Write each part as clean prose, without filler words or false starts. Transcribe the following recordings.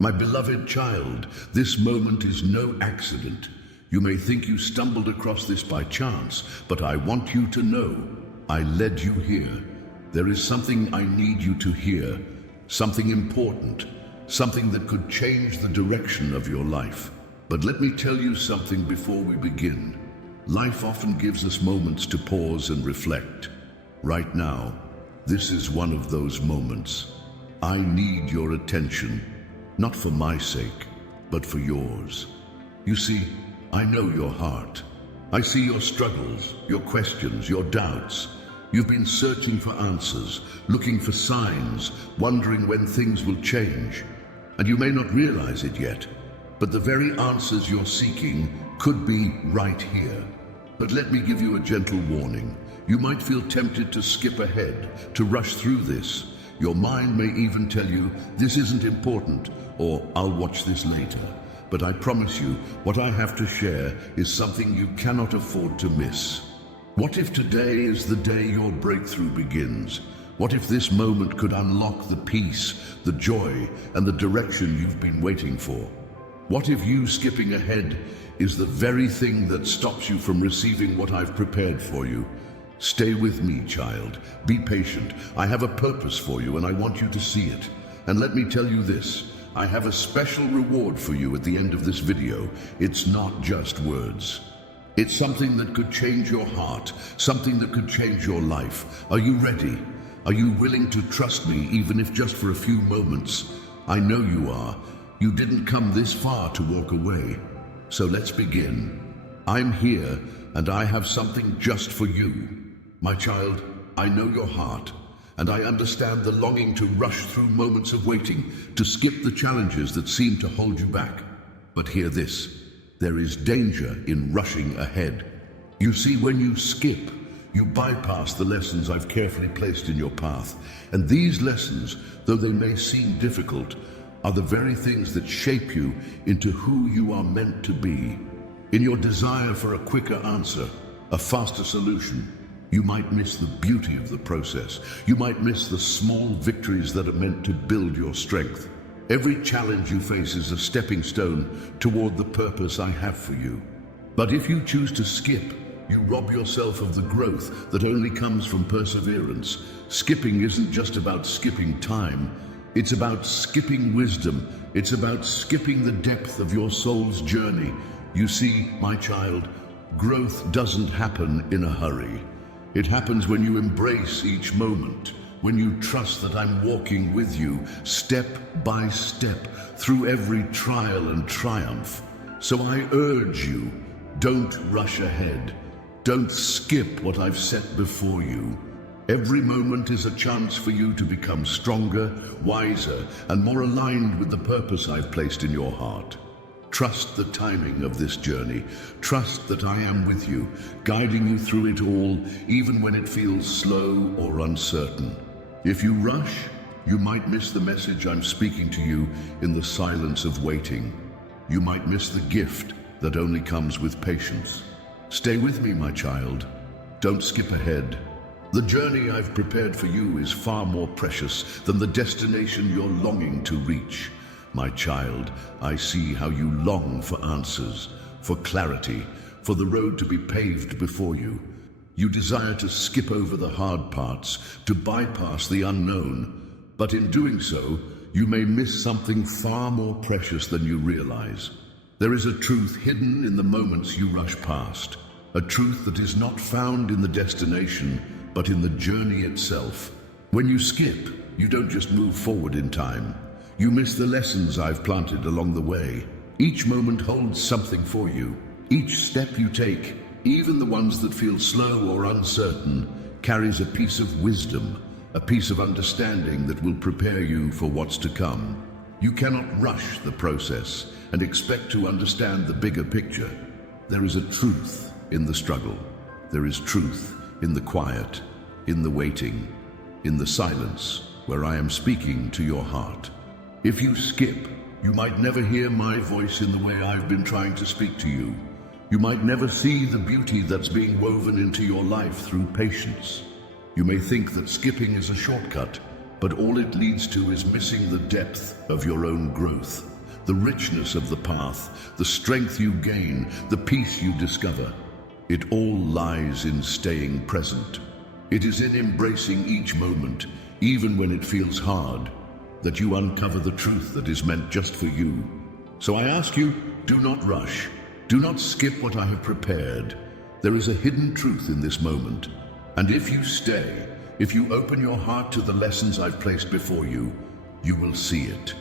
My beloved child, this moment is no accident. You may think you stumbled across this by chance, but I want you to know I led you here. There is something I need you to hear, something important, something that could change the direction of your life. But let me tell you something before we begin. Life often gives us moments to pause and reflect. Right now, this is one of those moments. I need your attention, not for my sake, but for yours. You see, I know your heart. I see your struggles, your questions, your doubts. You've been searching for answers, looking for signs, wondering when things will change. And you may not realize it yet, but the very answers you're seeking could be right here. But let me give you a gentle warning. You might feel tempted to skip ahead, to rush through this. Your mind may even tell you, this isn't important, or I'll watch this later. But I promise you, what I have to share is something you cannot afford to miss. What if today is the day your breakthrough begins? What if this moment could unlock the peace, the joy, and the direction you've been waiting for? What if you skipping ahead is the very thing that stops you from receiving what I've prepared for you? Stay with me, child. Be patient. I have a purpose for you, and I want you to see it. And let me tell you this, I have a special reward for you at the end of this video. It's not just words. It's something that could change your heart, something that could change your life. Are you ready? Are you willing to trust me, even if just for a few moments? I know you are. You didn't come this far to walk away. So let's begin. I'm here, and I have something just for you. My child, I know your heart, and I understand the longing to rush through moments of waiting, to skip the challenges that seem to hold you back. But hear this, there is danger in rushing ahead. You see, when you skip, you bypass the lessons I've carefully placed in your path. And these lessons, though they may seem difficult, are the very things that shape you into who you are meant to be. In your desire for a quicker answer, a faster solution, you might miss the beauty of the process. You might miss the small victories that are meant to build your strength. Every challenge you face is a stepping stone toward the purpose I have for you. But if you choose to skip, you rob yourself of the growth that only comes from perseverance. Skipping isn't just about skipping time. It's about skipping wisdom. It's about skipping the depth of your soul's journey. You see, my child, growth doesn't happen in a hurry. It happens when you embrace each moment, when you trust that I'm walking with you, step by step, through every trial and triumph. So I urge you, don't rush ahead. Don't skip what I've set before you. Every moment is a chance for you to become stronger, wiser, and more aligned with the purpose I've placed in your heart. Trust the timing of this journey. Trust that I am with you, guiding you through it all, even when it feels slow or uncertain. If you rush, you might miss the message I'm speaking to you in the silence of waiting. You might miss the gift that only comes with patience. Stay with me, my child. Don't skip ahead. The journey I've prepared for you is far more precious than the destination you're longing to reach. My child, I see how you long for answers, for clarity, for the road to be paved before you. You desire to skip over the hard parts, to bypass the unknown. But in doing so, you may miss something far more precious than you realize. There is a truth hidden in the moments you rush past, a truth that is not found in the destination, but in the journey itself. When you skip, you don't just move forward in time. You miss the lessons I've planted along the way. Each moment holds something for you. Each step you take, even the ones that feel slow or uncertain, carries a piece of wisdom, a piece of understanding that will prepare you for what's to come. You cannot rush the process and expect to understand the bigger picture. There is a truth in the struggle. There is truth in the quiet, in the waiting, in the silence where I am speaking to your heart. If you skip, you might never hear my voice in the way I've been trying to speak to you. You might never see the beauty that's being woven into your life through patience. You may think that skipping is a shortcut, but all it leads to is missing the depth of your own growth, the richness of the path, the strength you gain, the peace you discover. It all lies in staying present. It is in embracing each moment, even when it feels hard, that you uncover the truth that is meant just for you. So I ask you, do not rush. Do not skip what I have prepared. There is a hidden truth in this moment. And if you stay, if you open your heart to the lessons I've placed before you, you will see it.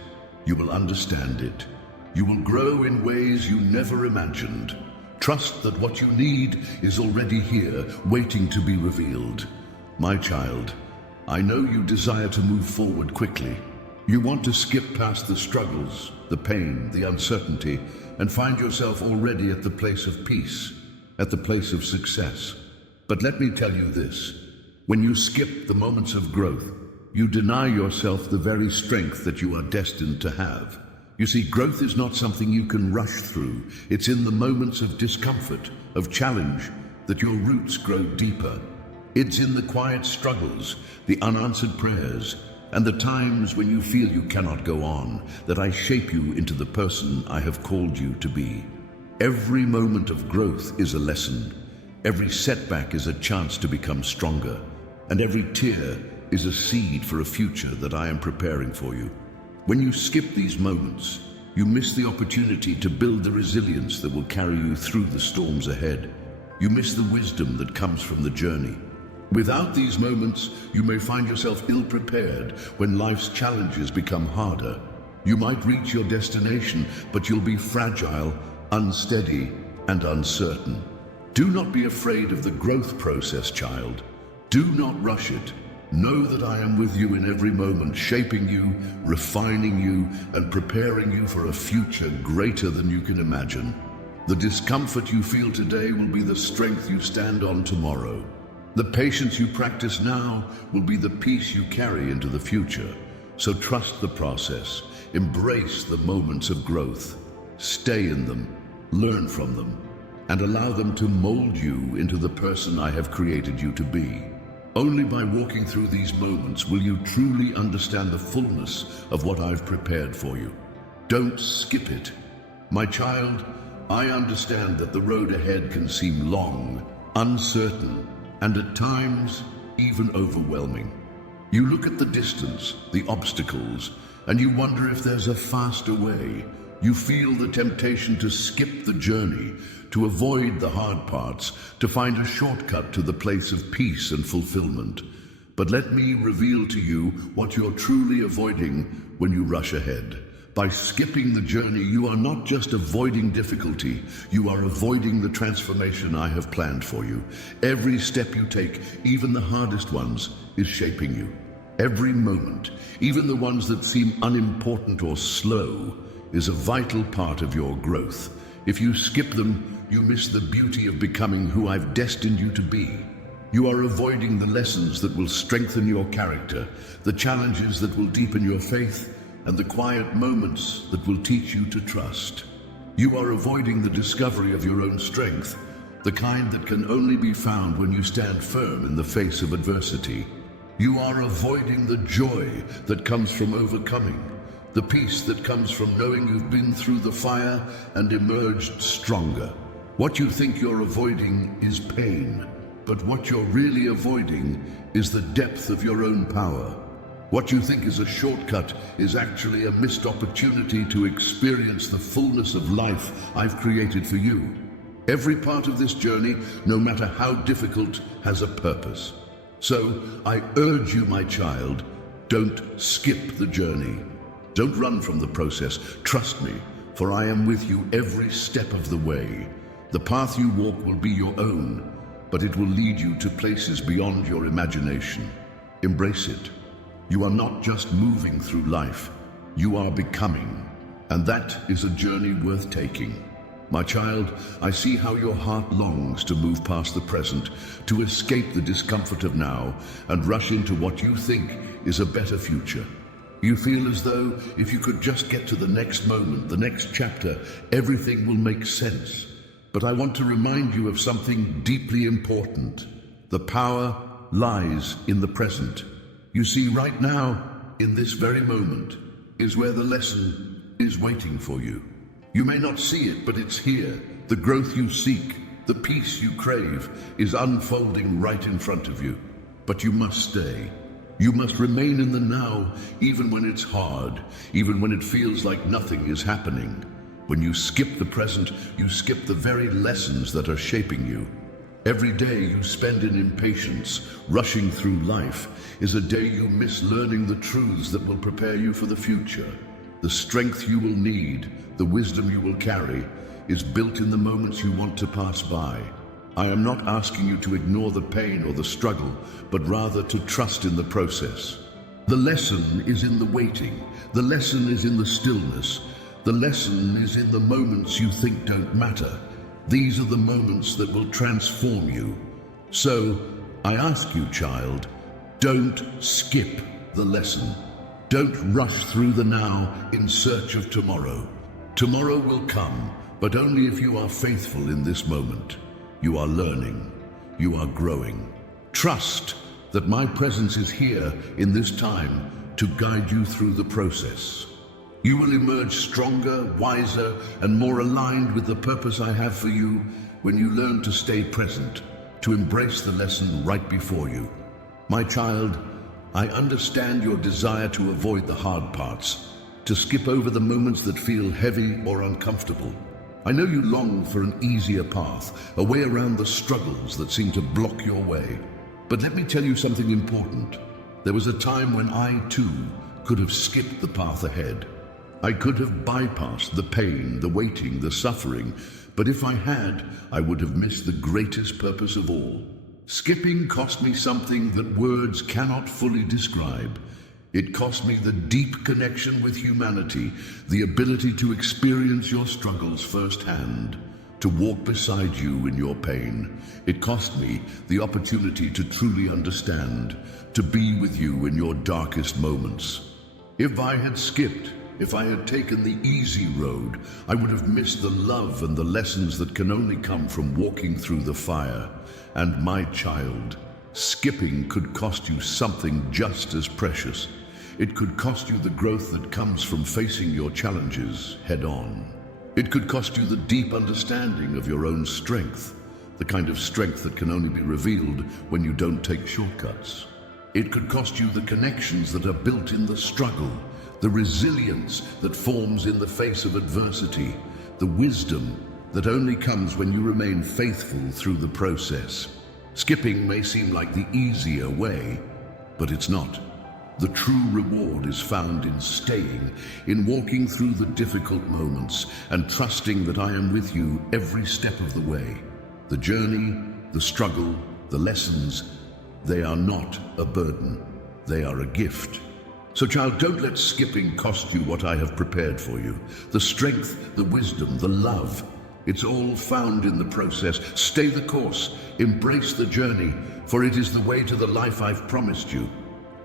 You will understand it. You will grow in ways you never imagined. Trust that what you need is already here, waiting to be revealed. My child, I know you desire to move forward quickly. You want to skip past the struggles, the pain, the uncertainty, and find yourself already at the place of peace, at the place of success. But let me tell you this. When you skip the moments of growth, you deny yourself the very strength that you are destined to have. You see, growth is not something you can rush through. It's in the moments of discomfort, of challenge, that your roots grow deeper. It's in the quiet struggles, the unanswered prayers, and the times when you feel you cannot go on, that I shape you into the person I have called you to be. Every moment of growth is a lesson. Every setback is a chance to become stronger. And every tear is a seed for a future that I am preparing for you. When you skip these moments, you miss the opportunity to build the resilience that will carry you through the storms ahead. You miss the wisdom that comes from the journey. Without these moments, you may find yourself ill-prepared when life's challenges become harder. You might reach your destination, but you'll be fragile, unsteady, and uncertain. Do not be afraid of the growth process, child. Do not rush it. Know that I am with you in every moment, shaping you, refining you, and preparing you for a future greater than you can imagine. The discomfort you feel today will be the strength you stand on tomorrow. The patience you practice now will be the peace you carry into the future. So trust the process, embrace the moments of growth, stay in them, learn from them, and allow them to mold you into the person I have created you to be. Only by walking through these moments will you truly understand the fullness of what I've prepared for you. Don't skip it. My child, I understand that the road ahead can seem long, uncertain, and at times even overwhelming. You look at the distance, the obstacles, and you wonder if there's a faster way. You feel the temptation to skip the journey, to avoid the hard parts, to find a shortcut to the place of peace and fulfillment. But let me reveal to you what you're truly avoiding when you rush ahead. By skipping the journey, you are not just avoiding difficulty, you are avoiding the transformation I have planned for you. Every step you take, even the hardest ones, is shaping you. Every moment, even the ones that seem unimportant or slow, is a vital part of your growth. If you skip them, you miss the beauty of becoming who I've destined you to be. You are avoiding the lessons that will strengthen your character, the challenges that will deepen your faith, and the quiet moments that will teach you to trust. You are avoiding the discovery of your own strength, the kind that can only be found when you stand firm in the face of adversity. You are avoiding the joy that comes from overcoming, the peace that comes from knowing you've been through the fire and emerged stronger. What you think you're avoiding is pain, but what you're really avoiding is the depth of your own power. What you think is a shortcut is actually a missed opportunity to experience the fullness of life I've created for you. Every part of this journey, no matter how difficult, has a purpose. So I urge you, my child, don't skip the journey. Don't run from the process. Trust me, for I am with you every step of the way. The path you walk will be your own, but it will lead you to places beyond your imagination. Embrace it. You are not just moving through life, you are becoming, and that is a journey worth taking. My child, I see how your heart longs to move past the present, to escape the discomfort of now, and rush into what you think is a better future. You feel as though if you could just get to the next moment, the next chapter, everything will make sense. But I want to remind you of something deeply important. The power lies in the present. You see, right now, in this very moment, is where the lesson is waiting for you. You may not see it, but it's here. The growth you seek, the peace you crave, is unfolding right in front of you. But you must stay. You must remain in the now, even when it's hard, even when it feels like nothing is happening. When you skip the present, you skip the very lessons that are shaping you. Every day you spend in impatience, rushing through life, is a day you miss learning the truths that will prepare you for the future. The strength you will need, the wisdom you will carry, is built in the moments you want to pass by. I am not asking you to ignore the pain or the struggle, but rather to trust in the process. The lesson is in the waiting. The lesson is in the stillness. The lesson is in the moments you think don't matter. These are the moments that will transform you. So, I ask you, child, don't skip the lesson. Don't rush through the now in search of tomorrow. Tomorrow will come, but only if you are faithful in this moment. You are learning. You are growing. Trust that my presence is here in this time to guide you through the process. You will emerge stronger, wiser, and more aligned with the purpose I have for you when you learn to stay present, to embrace the lesson right before you. My child, I understand your desire to avoid the hard parts, to skip over the moments that feel heavy or uncomfortable. I know you long for an easier path, a way around the struggles that seem to block your way. But let me tell you something important. There was a time when I, too, could have skipped the path ahead. I could have bypassed the pain, the waiting, the suffering, but if I had, I would have missed the greatest purpose of all. Skipping cost me something that words cannot fully describe. It cost me the deep connection with humanity, the ability to experience your struggles firsthand, to walk beside you in your pain. It cost me the opportunity to truly understand, to be with you in your darkest moments. If I had skipped, if I had taken the easy road, I would have missed the love and the lessons that can only come from walking through the fire. And my child, skipping could cost you something just as precious. It could cost you the growth that comes from facing your challenges head on. It could cost you the deep understanding of your own strength, the kind of strength that can only be revealed when you don't take shortcuts. It could cost you the connections that are built in the struggle, the resilience that forms in the face of adversity, the wisdom that only comes when you remain faithful through the process. Skipping may seem like the easier way, but it's not. The true reward is found in staying, in walking through the difficult moments and trusting that I am with you every step of the way. The journey, the struggle, the lessons, they are not a burden. They are a gift. So child, don't let skipping cost you what I have prepared for you. The strength, the wisdom, the love, it's all found in the process. Stay the course, embrace the journey, for it is the way to the life I've promised you.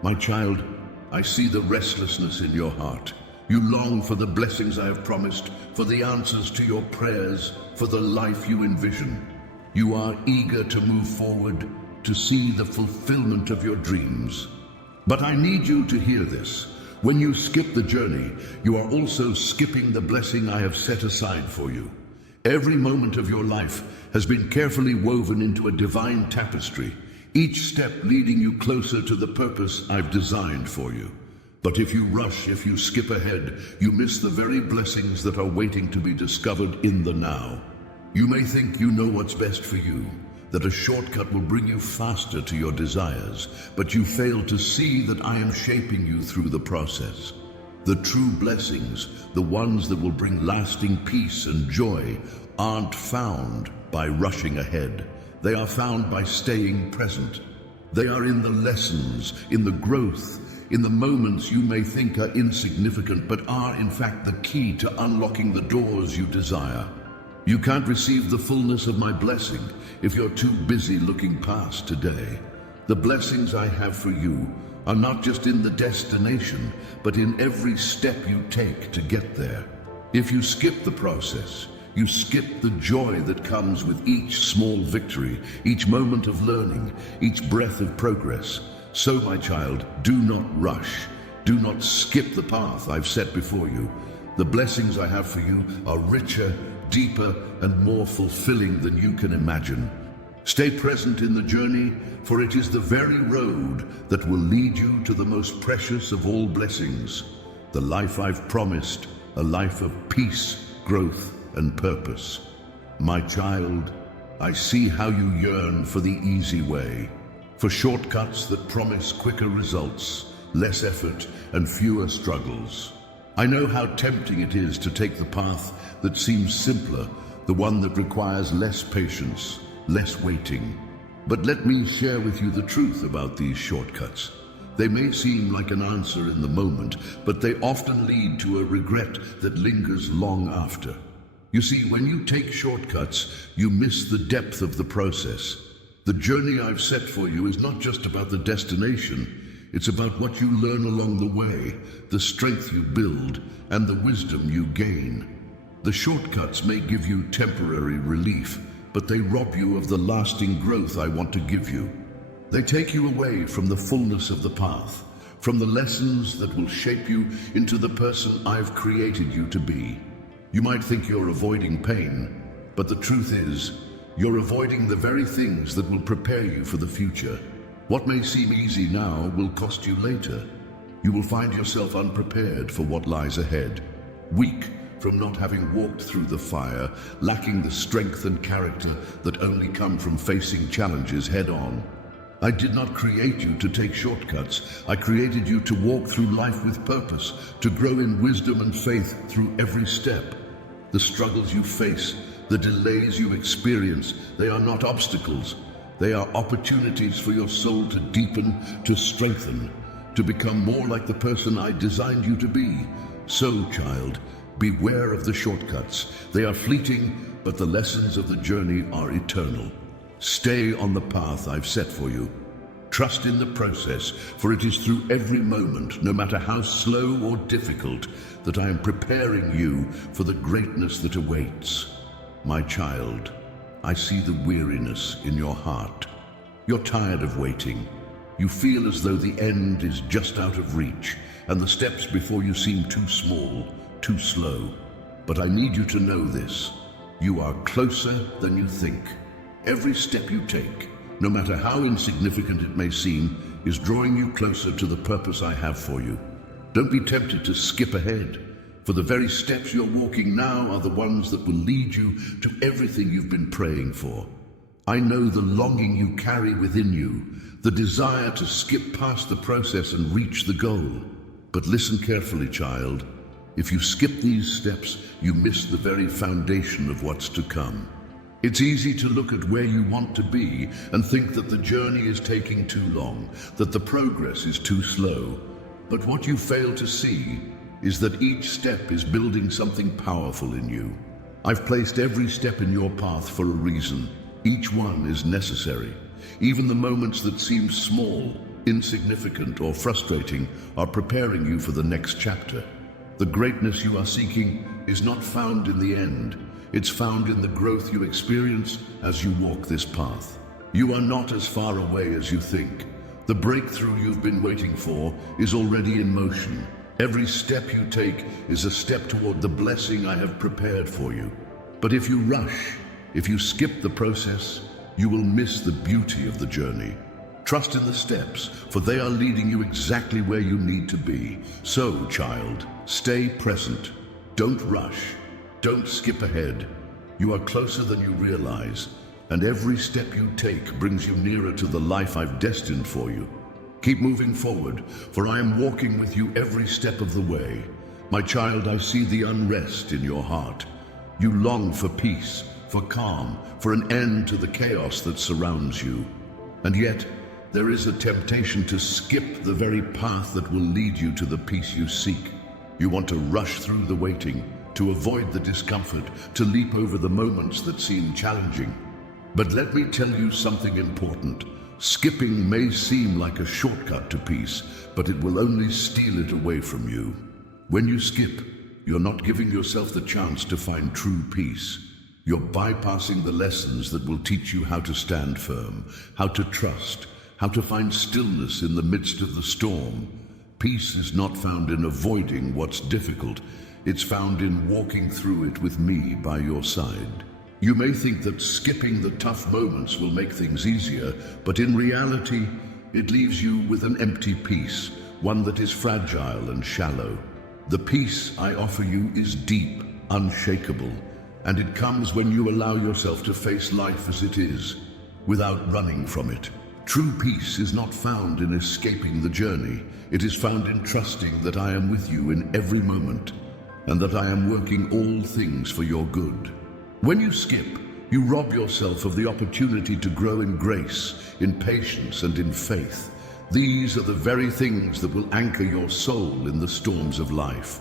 My child, I see the restlessness in your heart. You long for the blessings I have promised, for the answers to your prayers, for the life you envision. You are eager to move forward, to see the fulfillment of your dreams. But I need you to hear this. When you skip the journey, you are also skipping the blessing I have set aside for you. Every moment of your life has been carefully woven into a divine tapestry, each step leading you closer to the purpose I've designed for you. But if you rush, if you skip ahead, you miss the very blessings that are waiting to be discovered in the now. You may think you know what's best for you, that a shortcut will bring you faster to your desires, but you fail to see that I am shaping you through the process. The true blessings, the ones that will bring lasting peace and joy, aren't found by rushing ahead. They are found by staying present. They are in the lessons, in the growth, in the moments you may think are insignificant, but are in fact the key to unlocking the doors you desire. You can't receive the fullness of my blessing if you're too busy looking past today. The blessings I have for you are not just in the destination, but in every step you take to get there. If you skip the process, you skip the joy that comes with each small victory, each moment of learning, each breath of progress. So, my child, do not rush. Do not skip the path I've set before you. The blessings I have for you are richer, deeper, and more fulfilling than you can imagine. Stay present in the journey, for it is the very road that will lead you to the most precious of all blessings, the life I've promised, a life of peace, growth, and purpose. My child, I see how you yearn for the easy way, for shortcuts that promise quicker results, less effort, and fewer struggles. I know how tempting it is to take the path that seems simpler, the one that requires less patience, less waiting. But let me share with you the truth about these shortcuts. They may seem like an answer in the moment, but they often lead to a regret that lingers long after. You see, when you take shortcuts, you miss the depth of the process. The journey I've set for you is not just about the destination. It's about what you learn along the way, the strength you build, and the wisdom you gain. The shortcuts may give you temporary relief, but they rob you of the lasting growth I want to give you. They take you away from the fullness of the path, from the lessons that will shape you into the person I've created you to be. You might think you're avoiding pain, but the truth is, you're avoiding the very things that will prepare you for the future. What may seem easy now will cost you later. You will find yourself unprepared for what lies ahead, weak from not having walked through the fire, lacking the strength and character that only come from facing challenges head-on. I did not create you to take shortcuts. I created you to walk through life with purpose, to grow in wisdom and faith through every step. The struggles you face, the delays you experience, they are not obstacles. They are opportunities for your soul to deepen, to strengthen, to become more like the person I designed you to be. So, child, beware of the shortcuts. They are fleeting, but the lessons of the journey are eternal. Stay on the path I've set for you. Trust in the process, for it is through every moment, no matter how slow or difficult, that I am preparing you for the greatness that awaits. My child, I see the weariness in your heart. You're tired of waiting. You feel as though the end is just out of reach, and the steps before you seem too small, too slow. But I need you to know this. You are closer than you think. Every step you take, no matter how insignificant it may seem, is drawing you closer to the purpose I have for you. Don't be tempted to skip ahead, for the very steps you're walking now are the ones that will lead you to everything you've been praying for. I know the longing you carry within you, the desire to skip past the process and reach the goal. But listen carefully, child. If you skip these steps, you miss the very foundation of what's to come. It's easy to look at where you want to be and think that the journey is taking too long, that the progress is too slow. But what you fail to see is that each step is building something powerful in you. I've placed every step in your path for a reason. Each one is necessary. Even the moments that seem small, insignificant, or frustrating are preparing you for the next chapter. The greatness you are seeking is not found in the end. It's found in the growth you experience as you walk this path. You are not as far away as you think. The breakthrough you've been waiting for is already in motion. Every step you take is a step toward the blessing I have prepared for you. But if you rush, if you skip the process, you will miss the beauty of the journey. Trust in the steps, for they are leading you exactly where you need to be. So, child, stay present. Don't rush. Don't skip ahead. You are closer than you realize, and every step you take brings you nearer to the life I've destined for you. Keep moving forward, for I am walking with you every step of the way. My child, I see the unrest in your heart. You long for peace, for calm, for an end to the chaos that surrounds you. And yet, there is a temptation to skip the very path that will lead you to the peace you seek. You want to rush through the waiting, to avoid the discomfort, to leap over the moments that seem challenging. But let me tell you something important. Skipping may seem like a shortcut to peace, but it will only steal it away from you. When you skip, you're not giving yourself the chance to find true peace. You're bypassing the lessons that will teach you how to stand firm, how to trust, how to find stillness in the midst of the storm. Peace is not found in avoiding what's difficult. It's found in walking through it with me by your side. You may think that skipping the tough moments will make things easier, but in reality, it leaves you with an empty peace, one that is fragile and shallow. The peace I offer you is deep, unshakable, and it comes when you allow yourself to face life as it is, without running from it. True peace is not found in escaping the journey. It is found in trusting that I am with you in every moment, and that I am working all things for your good. When you skip, you rob yourself of the opportunity to grow in grace, in patience, and in faith. These are the very things that will anchor your soul in the storms of life.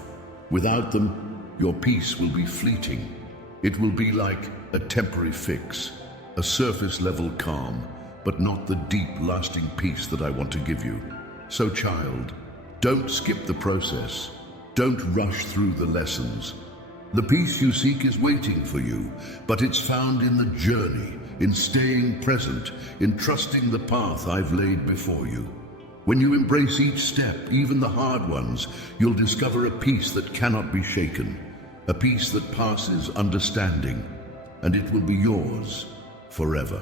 Without them, your peace will be fleeting. It will be like a temporary fix, a surface-level calm, but not the deep, lasting peace that I want to give you. So, child, don't skip the process. Don't rush through the lessons. The peace you seek is waiting for you, but it's found in the journey, in staying present, in trusting the path I've laid before you. When you embrace each step, even the hard ones, you'll discover a peace that cannot be shaken, a peace that passes understanding, and it will be yours forever.